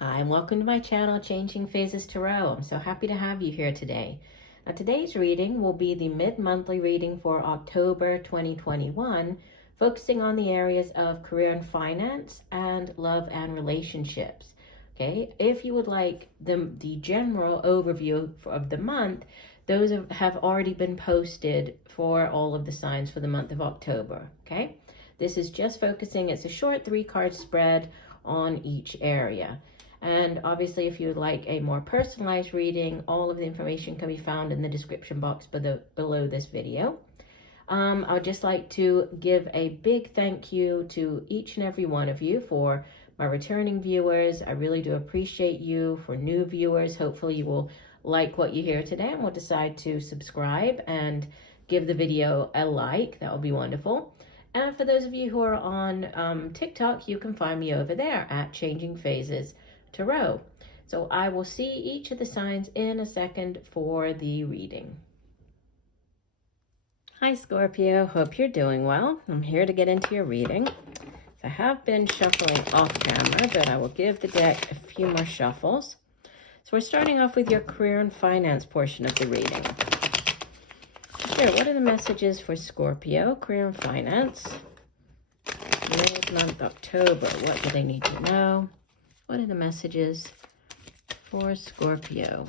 Hi, and welcome to my channel, Changing Phases Tarot. I'm so happy to have you here today. Now, today's reading will be the mid-monthly reading for October 2021, focusing on the areas of career and finance and love and relationships. Okay, if you would like the general overview of the month, those have already been posted for all of the signs for the month of October. Okay, this is just focusing, it's a short 3-card spread on each area. And obviously, if you would like a more personalized reading, all of the information can be found in the description box below this video. I'd just like to give a big thank you to each and every one of you for my returning viewers. I really do appreciate you. For new viewers, hopefully you will like what you hear today and will decide to subscribe and give the video a like. That would be wonderful. And for those of you who are on TikTok, you can find me over there at Changing Phases Tarot. So I will see each of the signs in a second for the reading. Hi Scorpio, hope you're doing well. I'm here to get into your reading. So I have been shuffling off camera, but I will give the deck a few more shuffles. So we're starting off with your career and finance portion of the reading. Here, what are the messages for Scorpio, career and finance? Mid-month October, what do they need to know? What are the messages for Scorpio,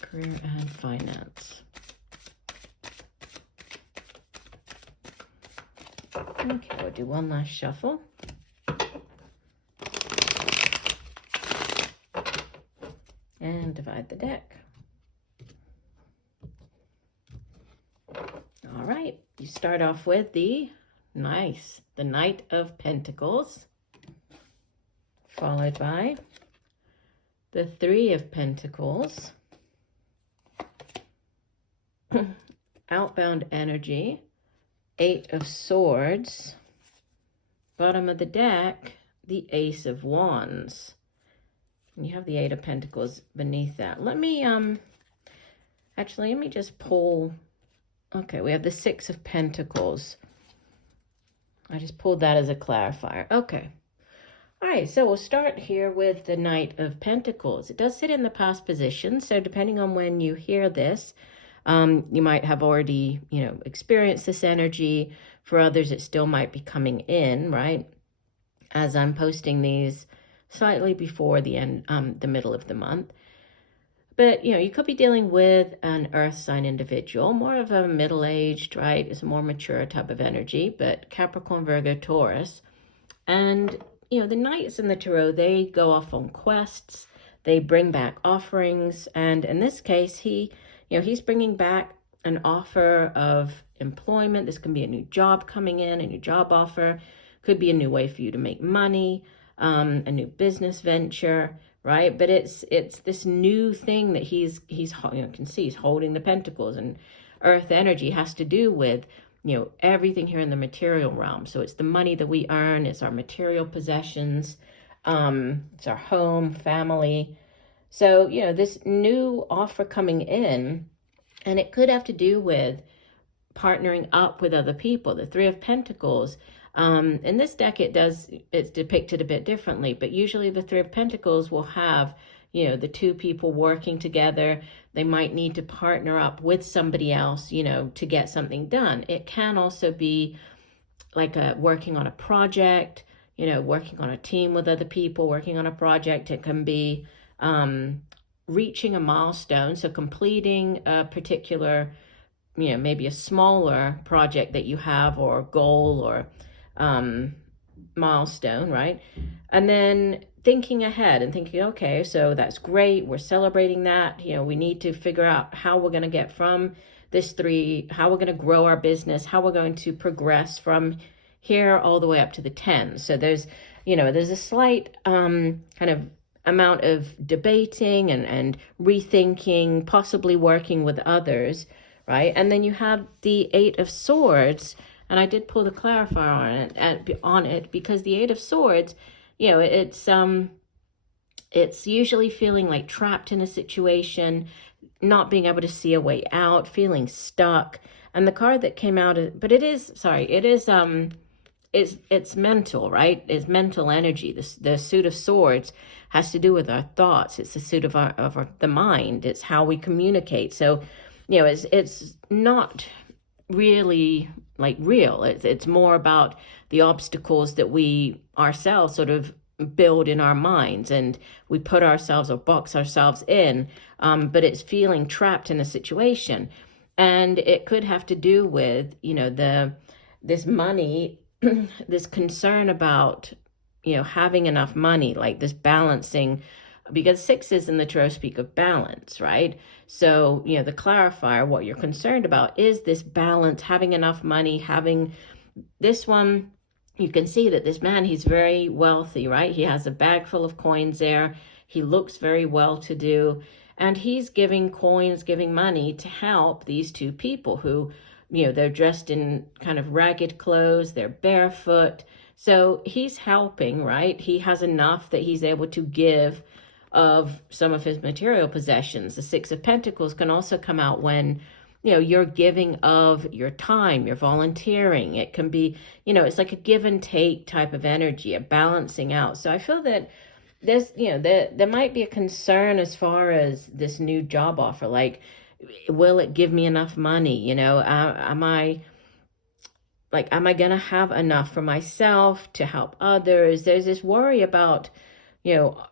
career and finance? Okay, we'll do one last shuffle. And divide the deck. All right, you start off with the Knight of Pentacles, followed by the 3 of Pentacles, outbound energy, 8 of Swords, bottom of the deck, the Ace of Wands. And you have the 8 of Pentacles beneath that. Let me just pull. Okay, we have the 6 of Pentacles. I just pulled that as a clarifier. Okay. All right, so we'll start here with the Knight of Pentacles. It does sit in the past position, so depending on when you hear this, you might have already, experienced this energy. For others, it still might be coming in, right? As I'm posting these slightly before the end, the middle of the month. But, you could be dealing with an earth sign individual, more of a middle-aged, right? It's a more mature type of energy, but Capricorn, Virgo, Taurus. And the knights in the tarot, they go off on quests, they bring back offerings, and in this case, he's bringing back an offer of employment. This can be a new job coming in, a new job offer, could be a new way for you to make money, a new business venture, right? But it's this new thing that he's can see he's holding the Pentacles, and earth energy has to do with everything here in the material realm. So it's the money that we earn, it's our material possessions, it's our home, family. So, this new offer coming in, and it could have to do with partnering up with other people. The 3 of Pentacles, in this deck, it's depicted a bit differently, but usually the 3 of Pentacles will have, the 2 people working together. They might need to partner up with somebody else, to get something done. It can also be like working on a project, working on a team with other people, working on a project. It can be reaching a milestone, so completing a particular, maybe a smaller project that you have, or goal, or milestone, right? And then thinking ahead and thinking, okay, so that's great, we're celebrating that, we need to figure out how we're going to get from this 3, how we're going to grow our business, how we're going to progress from here all the way up to the 10. So there's a slight kind of amount of debating and rethinking, possibly working with others, right? And then you have the 8 of Swords, and I did pull the clarifier on it because the 8 of Swords, it's usually feeling like trapped in a situation, not being able to see a way out, feeling stuck. And the card that came out, but it is it's mental, right? It's mental energy. The suit of swords has to do with our thoughts. It's the suit of the mind. It's how we communicate. So, you know, it's not really like real. It's more about the obstacles that we ourselves sort of build in our minds, and we put ourselves or box ourselves in, but it's feeling trapped in a situation. And it could have to do with, you know, this money, this concern about, you know, having enough money, like this balancing, because sixes in the tarot speak of balance, right? So, you know, the clarifier, what you're concerned about is this balance, having enough money, having this one. You can see that this man, he's very wealthy, right? He has a bag full of coins there. He looks very well-to-do, and he's giving coins, giving money to help these two people who, you know, they're dressed in kind of ragged clothes, they're barefoot. So he's helping, right? He has enough that he's able to give of some of his material possessions. The Six of Pentacles can also come out when, you know, you're giving of your time, you're volunteering. It can be, you know, it's like a give and take type of energy, a balancing out. So I feel that there's, you know, there might be a concern as far as this new job offer. Like, will it give me enough money? You know, am I going to have enough for myself to help others? There's this worry about, you know,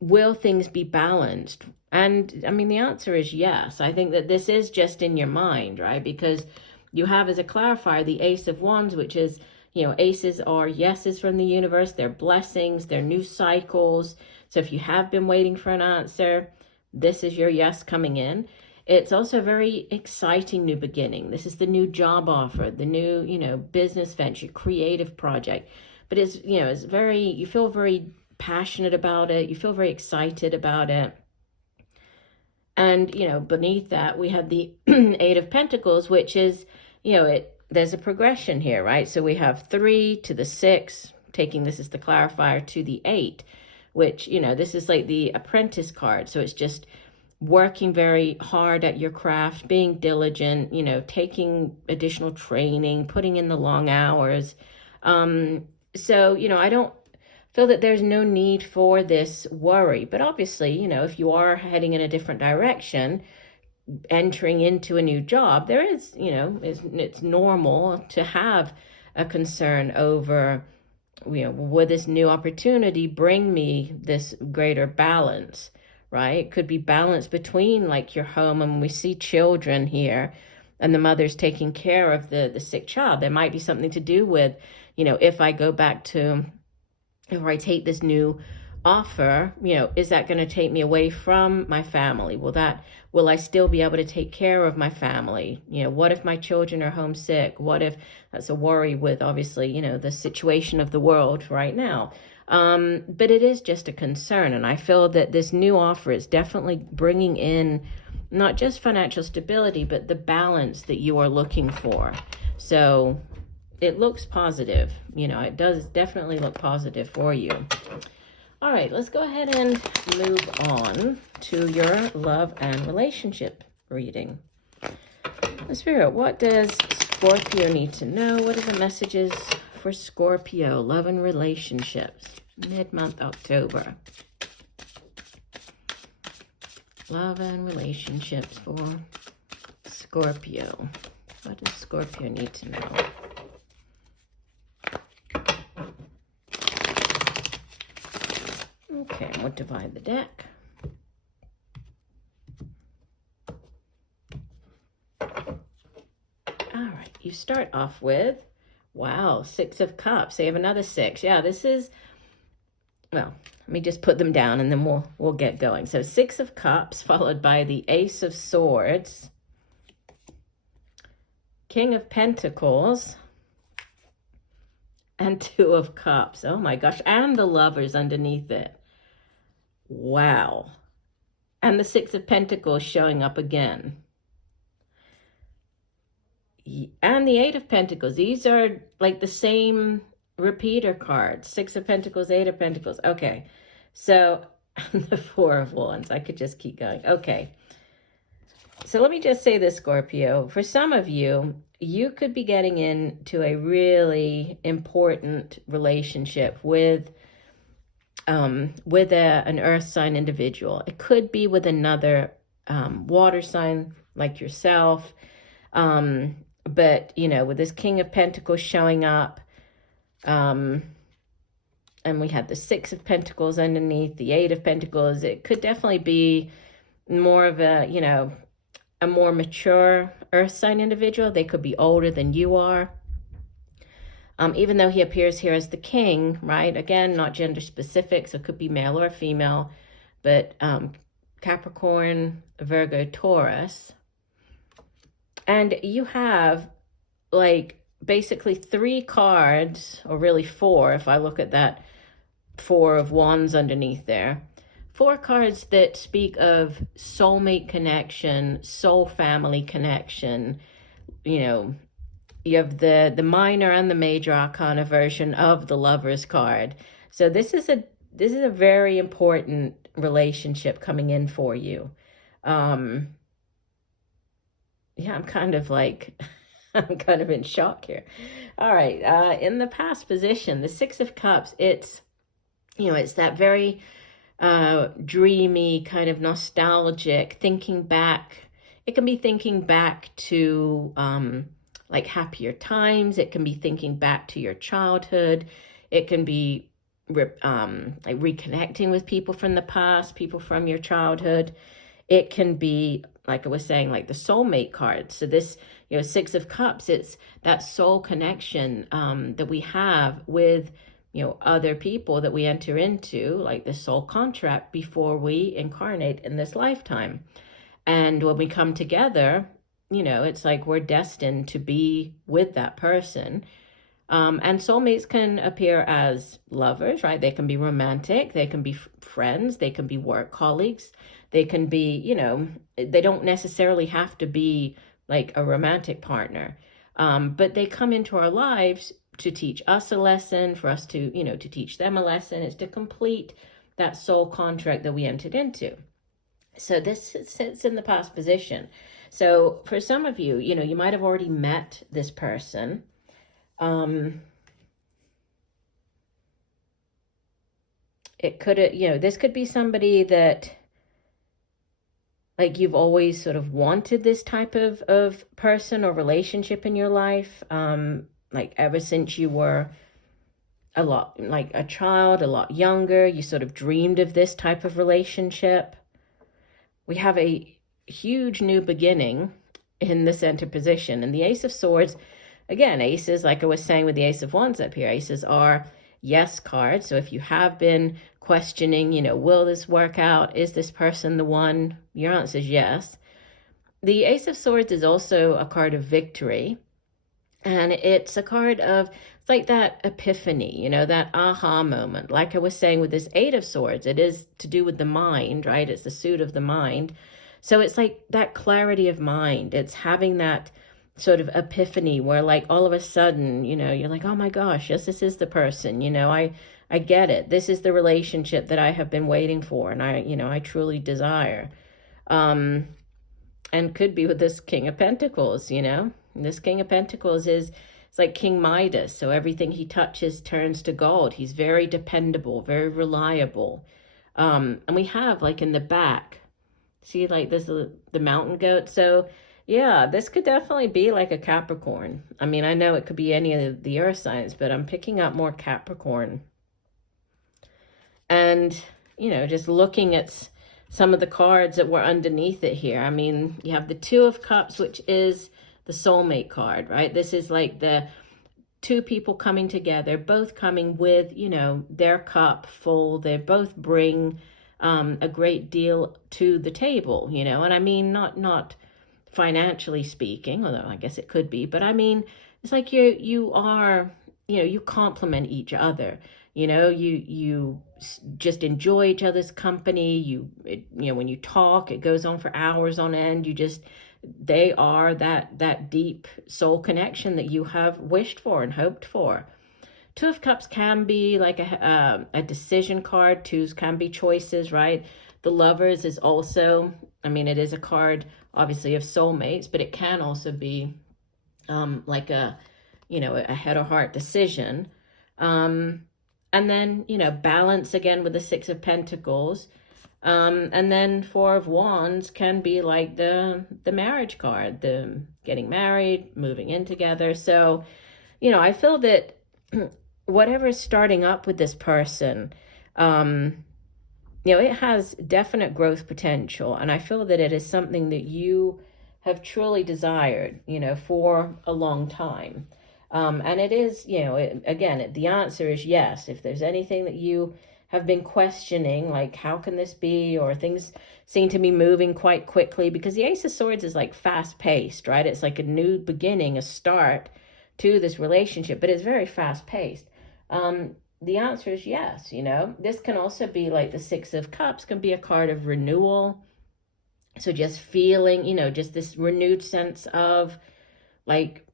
will things be balanced? And I mean, the answer is yes. I think that this is just in your mind, right? Because you have as a clarifier the Ace of Wands, which is, you know, aces are yeses from the universe. They're blessings. They're new cycles. So if you have been waiting for an answer, this is your yes coming in. It's also a very exciting new beginning. This is the new job offer, the new, you know, business venture, creative project. But it's, you know, it's very, you feel very passionate about it. You feel very excited about it. And, you know, beneath that, we have the Eight of Pentacles, which is, you know, there's a progression here, right? So we have 3 to the 6, taking this as the clarifier, to the 8, which, you know, this is like the apprentice card. So it's just working very hard at your craft, being diligent, you know, taking additional training, putting in the long hours. So, you know, I don't feel that there's no need for this worry. But obviously, you know, if you are heading in a different direction, entering into a new job, there is, you know, it's normal to have a concern over, you know, will this new opportunity bring me this greater balance, right? It could be balance between like your home, and we see children here and the mother's taking care of the sick child. There might be something to do with, you know, if I take this new offer, you know, is that going to take me away from my family? Will I still be able to take care of my family? You know, what if my children are homesick? What if, that's a worry with obviously, you know, the situation of the world right now. But it is just a concern. And I feel that this new offer is definitely bringing in not just financial stability, but the balance that you are looking for. So it looks positive. You know, it does definitely look positive for you. All right, let's go ahead and move on to your love and relationship reading. Spirit, what does Scorpio need to know? What are the messages for Scorpio, love and relationships, mid-month October? Love and relationships for Scorpio. What does Scorpio need to know? Okay, we'll divide the deck. All right, you start off with, wow, 6 of Cups. They have another 6. Yeah, this is, well, let me just put them down and then we'll get going. So 6 of Cups followed by the Ace of Swords, King of Pentacles, and 2 of Cups. Oh my gosh, and the Lovers underneath it. Wow. And the 6 of Pentacles showing up again. And the 8 of Pentacles. These are like the same repeater cards. 6 of Pentacles, 8 of Pentacles. Okay. So the 4 of Wands. I could just keep going. Okay. So let me just say this, Scorpio. For some of you, you could be getting into a really important relationship with an earth sign individual. It could be with another water sign like yourself. But, you know, with this King of Pentacles showing up, and we had the Six of Pentacles underneath, the Eight of Pentacles, it could definitely be more of a, you know, a more mature earth sign individual. They could be older than you are. Even though he appears here as the king, right? Again, not gender specific, so it could be male or female, but Capricorn, Virgo, Taurus. And you have like basically 3 cards, or really 4, if I look at that 4 of Wands underneath there. 4 cards that speak of soulmate connection, soul family connection. You know, you have the minor and the major arcana version of the Lovers card. So this is a very important relationship coming in for you. Yeah, I'm kind of like, I'm kind of in shock here. All right, in the past position, the Six of Cups, it's, you know, it's that very dreamy, kind of nostalgic, thinking back. It can be thinking back to like happier times. It can be thinking back to your childhood. It can be like reconnecting with people from the past, people from your childhood. It can be, like I was saying, like the soulmate card. So this, you know, Six of Cups, it's that soul connection that we have with, you know, other people that we enter into, like the soul contract before we incarnate in this lifetime. And when we come together, you know, it's like we're destined to be with that person. And soulmates can appear as lovers, right? They can be romantic, they can be friends, they can be work colleagues, they can be, you know, they don't necessarily have to be like a romantic partner. But they come into our lives to teach us a lesson, for us to, you know, to teach them a lesson. It's to complete that soul contract that we entered into. So this sits in the past position. So for some of you, you know, you might have already met this person. It could, you know, this could be somebody that, like, you've always sort of wanted this type of person or relationship in your life. Like ever since you were a lot, like a child, a lot younger, you sort of dreamed of this type of relationship. We have a huge new beginning in the center position. And the Ace of Swords, again, aces, like I was saying with the Ace of Wands up here, aces are yes cards. So if you have been questioning, you know, will this work out? Is this person the one? Your answer is yes. The Ace of Swords is also a card of victory. And it's a card of, it's like that epiphany, you know, that aha moment. Like I was saying with this Eight of Swords, it is to do with the mind, right? It's the suit of the mind. So it's like that clarity of mind. It's having that sort of epiphany where, like, all of a sudden, you know, you're like, oh my gosh, yes, this is the person, you know, I get it. This is the relationship that I have been waiting for, and I truly desire. And could be with this King of Pentacles, you know. And this King of Pentacles it's like King Midas. So everything he touches turns to gold. He's very dependable, very reliable. And we have, like, in the back, see, like, this the mountain goat. So yeah, this could definitely be like a Capricorn. I mean, I know it could be any of the earth signs, but I'm picking up more Capricorn. And, you know, just looking at some of the cards that were underneath it here. I mean, you have the Two of Cups, which is the soulmate card, right? This is like the two people coming together, both coming with, you know, their cup full. They both bring a great deal to the table, you know. And I mean, not financially speaking, although I guess it could be, but I mean, it's like you are, you know, you complement each other. You know, you just enjoy each other's company. You know, when you talk, it goes on for hours on end. They are that deep soul connection that you have wished for and hoped for. Two of Cups can be like a decision card. Twos can be choices, right? The Lovers is also I mean, it is a card, obviously, of soulmates, but it can also be like a, you know, a head or heart decision. And then, you know, balance again with the Six of Pentacles. And then Four of Wands can be like the marriage card, the getting married, moving in together. So, you know, I feel that whatever is starting up with this person, you know, it has definite growth potential. And I feel that it is something that you have truly desired, you know, for a long time. And it is, you know, again, the answer is yes. If there's anything that you have been questioning, like, how can this be? Or things seem to be moving quite quickly, because the Ace of Swords is like fast paced, right? It's like a new beginning, a start to this relationship, but it's very fast paced. The answer is yes. You know, this can also be like the Six of Cups can be a card of renewal. So just feeling, you know, just this renewed sense of like,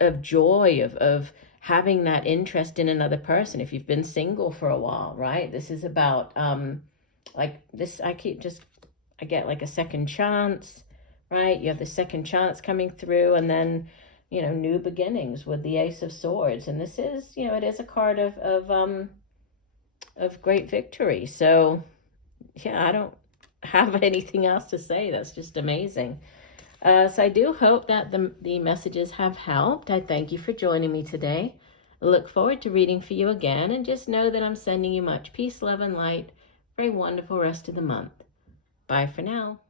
of joy, of having that interest in another person. If you've been single for a while, right? This is about, like this, I get like a second chance, right? You have the second chance coming through, and then, you know, new beginnings with the Ace of Swords. And this is, you know, it is a card of great victory. So yeah, I don't have anything else to say. That's just amazing. So I do hope that the messages have helped. I thank you for joining me today. I look forward to reading for you again, and just know that I'm sending you much peace, love, and light for a wonderful rest of the month. Bye for now.